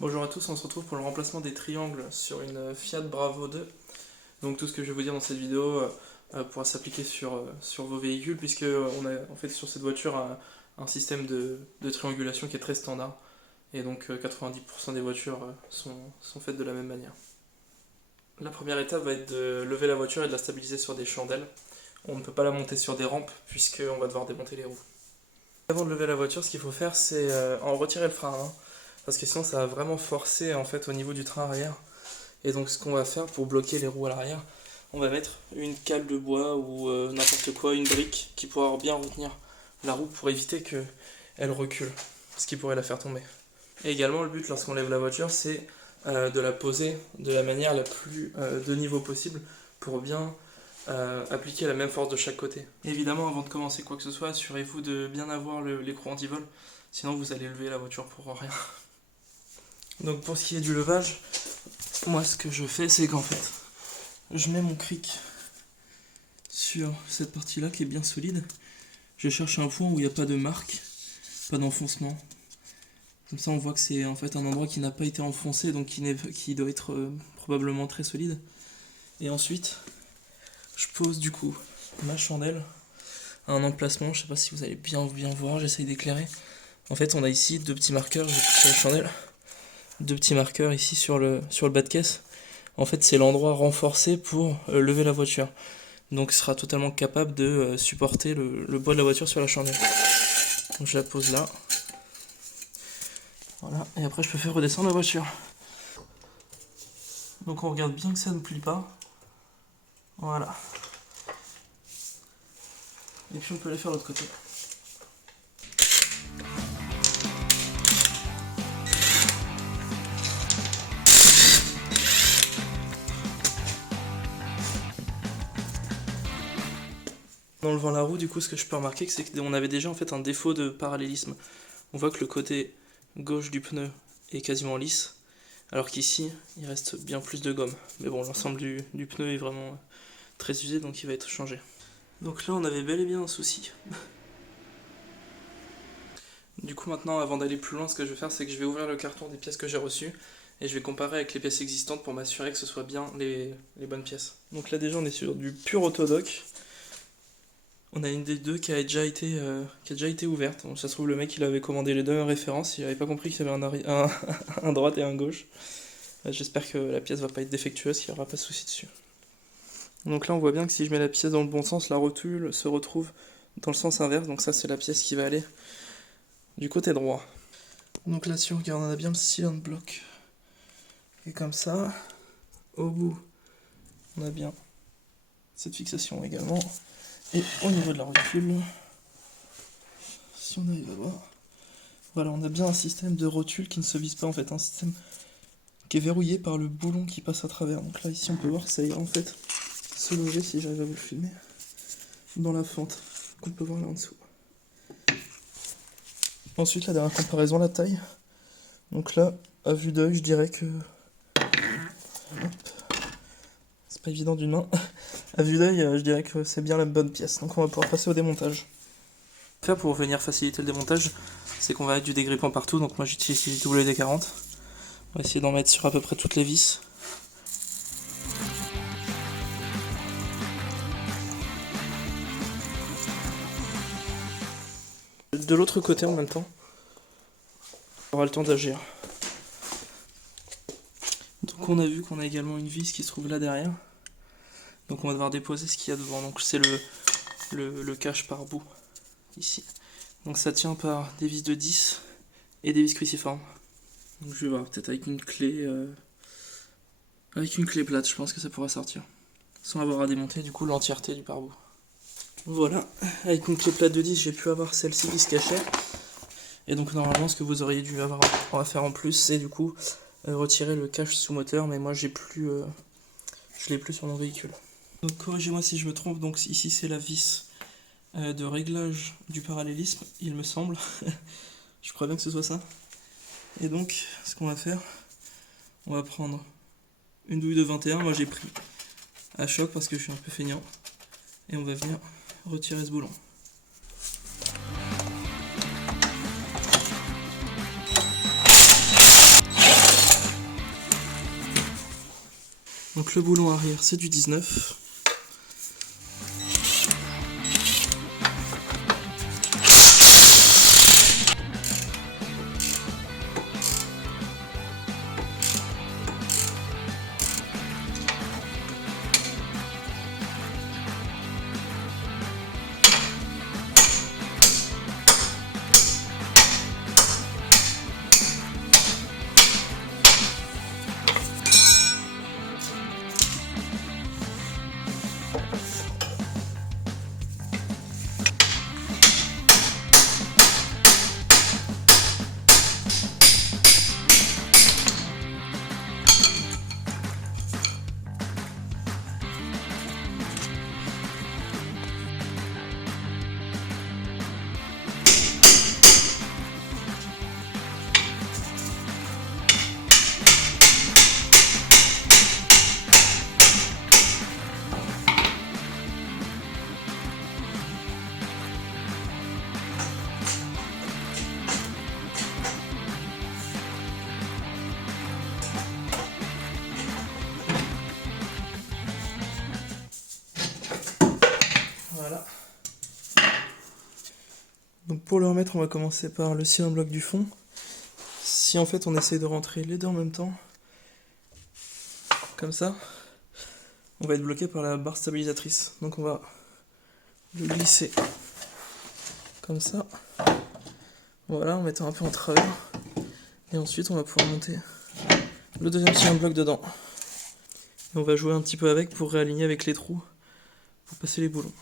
Bonjour à tous, on se retrouve pour le remplacement des triangles sur une Fiat Bravo 2. Donc tout ce que je vais vous dire dans cette vidéo pourra s'appliquer sur vos véhicules puisque on a en fait sur cette voiture un système de triangulation qui est très standard et donc 90% des voitures sont faites de la même manière. La première étape va être de lever la voiture et de la stabiliser sur des chandelles. On ne peut pas la monter sur des rampes puisqu'on va devoir démonter les roues. Avant de lever la voiture, ce qu'il faut faire c'est en retirer le frein à main. Parce que sinon ça va vraiment forcer en fait au niveau du train arrière. Et donc ce qu'on va faire pour bloquer les roues à l'arrière, on va mettre une cale de bois ou n'importe quoi, une brique qui pourra bien retenir la roue pour éviter qu'elle recule, ce qui pourrait la faire tomber. Et également le but lorsqu'on lève la voiture c'est de la poser de la manière la plus de niveau possible pour bien appliquer la même force de chaque côté. Évidemment avant de commencer quoi que ce soit, assurez-vous de bien avoir l'écrou anti-vol, sinon vous allez lever la voiture pour rien. Donc pour ce qui est du levage, moi ce que je fais c'est qu'en fait je mets mon cric sur cette partie là qui est bien solide. Je cherche un point où il n'y a pas de marque, pas d'enfoncement. Comme ça on voit que c'est en fait un endroit qui n'a pas été enfoncé, donc qui doit être probablement très solide. Et ensuite je pose du coup ma chandelle à un emplacement, je sais pas si vous allez bien voir, j'essaye d'éclairer. En fait on a ici deux petits marqueurs, je pousse la chandelle. Deux petits marqueurs ici sur le bas de caisse. En fait c'est l'endroit renforcé pour lever la voiture. Donc il sera totalement capable de supporter le poids de la voiture sur la chandelle. Donc je la pose là. Voilà, et après je peux faire redescendre la voiture. Donc on regarde bien que ça ne plie pas. Voilà. Et puis on peut aller faire l'autre côté. En levant la roue, du coup, ce que je peux remarquer, c'est qu'on avait déjà en fait un défaut de parallélisme. On voit que le côté gauche du pneu est quasiment lisse, alors qu'ici, il reste bien plus de gomme. Mais bon, l'ensemble du pneu est vraiment très usé, donc il va être changé. Donc là, on avait bel et bien un souci. Du coup, maintenant, avant d'aller plus loin, ce que je vais faire, c'est que je vais ouvrir le carton des pièces que j'ai reçues, et je vais comparer avec les pièces existantes pour m'assurer que ce soit bien les bonnes pièces. Donc là, déjà, on est sur du pur autodoc. On a une des deux qui a déjà été ouverte. Donc, ça se trouve, le mec il avait commandé les deux en référence, il avait pas compris qu'il y avait un droite et un gauche. J'espère que la pièce va pas être défectueuse, qu'il n'y aura pas de souci dessus. Donc là on voit bien que si je mets la pièce dans le bon sens, la rotule se retrouve dans le sens inverse. Donc ça c'est la pièce qui va aller du côté droit. Donc là si on regarde, on a bien le cylinder bloc. Et comme ça, au bout, on a bien cette fixation également. Et au niveau de la rotule, si on arrive à voir, voilà, on a bien un système de rotule qui ne se vise pas en fait, un système qui est verrouillé par le boulon qui passe à travers. Donc là ici on peut voir que ça ira en fait se loger, si j'arrive à vous le filmer, dans la fente qu'on peut voir là en dessous. Ensuite la dernière comparaison, la taille. Donc là, à vue d'œil, je dirais que... Hop. C'est pas évident d'une main. À vue d'œil, je dirais que c'est bien la bonne pièce. Donc on va pouvoir passer au démontage. Faire pour venir faciliter le démontage, c'est qu'on va mettre du dégrippant partout. Donc moi j'utilise du WD-40. On va essayer d'en mettre sur à peu près toutes les vis. De l'autre côté en même temps, on aura le temps d'agir. Donc on a vu qu'on a également une vis qui se trouve là derrière. Donc on va devoir déposer ce qu'il y a devant. Donc c'est le cache par bout ici. Donc ça tient par des vis de 10 et des vis cruciformes. Donc je vais voir peut-être avec une clé plate, je pense que ça pourra sortir. Sans avoir à démonter du coup l'entièreté du pare-bout. Voilà, avec une clé plate de 10, j'ai pu avoir celle-ci qui se cachait. Et donc normalement ce que vous auriez dû avoir à faire en plus, c'est du coup retirer le cache sous moteur, mais moi je l'ai plus sur mon véhicule. Donc corrigez-moi si je me trompe, donc ici c'est la vis de réglage du parallélisme, il me semble. Je crois bien que ce soit ça. Et donc ce qu'on va faire, on va prendre une douille de 21, moi j'ai pris à choc parce que je suis un peu feignant. Et on va venir retirer ce boulon. Donc le boulon arrière c'est du 19. Voilà. Donc pour le remettre, on va commencer par le cylindre bloc du fond. Si en fait on essaye de rentrer les deux en même temps, comme ça, on va être bloqué par la barre stabilisatrice. Donc on va le glisser comme ça. Voilà, en mettant un peu en travers. Et ensuite on va pouvoir monter le deuxième cylindre bloc dedans. Et on va jouer un petit peu avec pour réaligner avec les trous pour passer les boulons.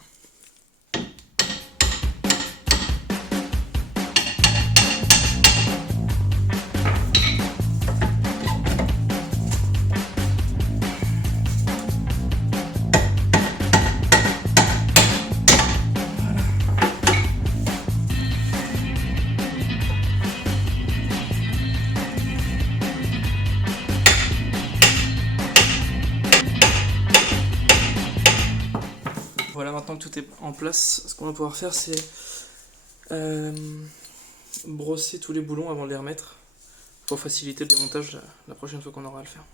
Voilà, maintenant que tout est en place, ce qu'on va pouvoir faire c'est brosser tous les boulons avant de les remettre pour faciliter le démontage la prochaine fois qu'on aura à le faire.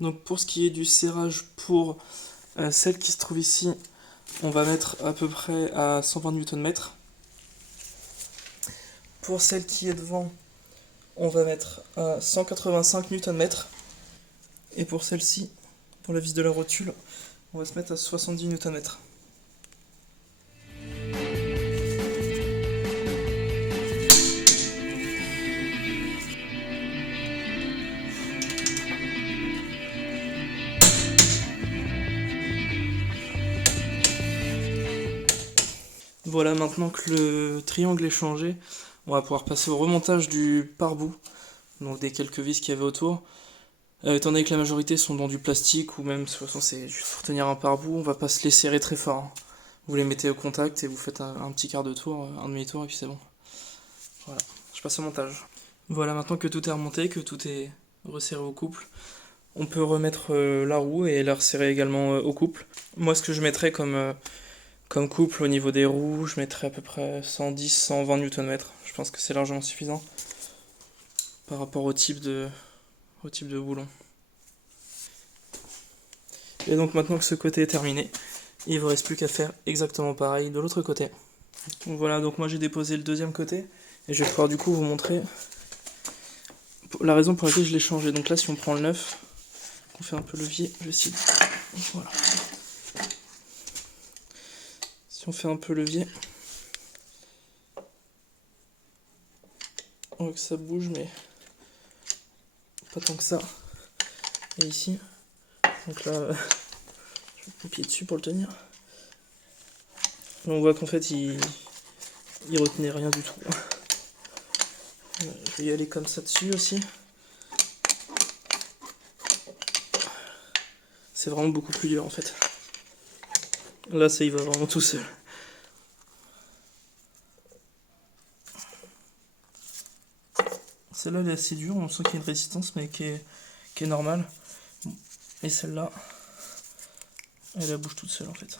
Donc pour ce qui est du serrage pour celle qui se trouve ici, on va mettre à peu près à 120 Nm. Pour celle qui est devant, on va mettre à 185 Nm. Et pour celle-ci, pour la vis de la rotule, on va se mettre à 70 Nm. Voilà, maintenant que le triangle est changé, on va pouvoir passer au remontage du pare-bout, donc des quelques vis qu'il y avait autour. Étant donné que la majorité sont dans du plastique, ou même de toute façon c'est juste pour tenir un pare-bout, on va pas se les serrer très fort. Hein. Vous les mettez au contact et vous faites un petit quart de tour, un demi-tour et puis c'est bon. Voilà, je passe au montage. Voilà, maintenant que tout est remonté, que tout est resserré au couple, on peut remettre la roue et la resserrer également au couple. Moi ce que je mettrais comme couple au niveau des roues, je mettrais à peu près 110-120 Nm. Je pense que c'est largement suffisant par rapport au type de boulon. Et donc maintenant que ce côté est terminé, il ne vous reste plus qu'à faire exactement pareil de l'autre côté. Donc voilà, donc moi j'ai déposé le deuxième côté et je vais pouvoir du coup vous montrer la raison pour laquelle je l'ai changé. Donc là si on prend le neuf, on fait un peu levier, je cide. Voilà. Si on fait un peu levier, on voit que ça bouge, mais pas tant que ça. Et ici, donc là, je vais mon pied dessus pour le tenir. On voit qu'en fait, il retenait rien du tout. Je vais y aller comme ça dessus aussi. C'est vraiment beaucoup plus dur en fait. Là, ça y va vraiment tout seul. Celle-là, elle est assez dure, on sent qu'il y a une résistance, mais qui est normale. Et celle-là, elle bouge toute seule en fait.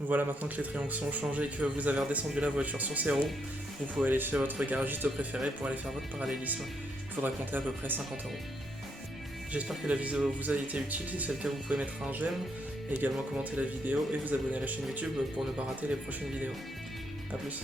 Voilà, maintenant que les triangles sont changés et que vous avez redescendu la voiture sur ses roues, vous pouvez aller chez votre garagiste préféré pour aller faire votre parallélisme. Il faudra compter à peu près 50 €. J'espère que la vidéo vous a été utile. Si c'est le cas, vous pouvez mettre un j'aime, également commenter la vidéo et vous abonner à la chaîne YouTube pour ne pas rater les prochaines vidéos. A plus.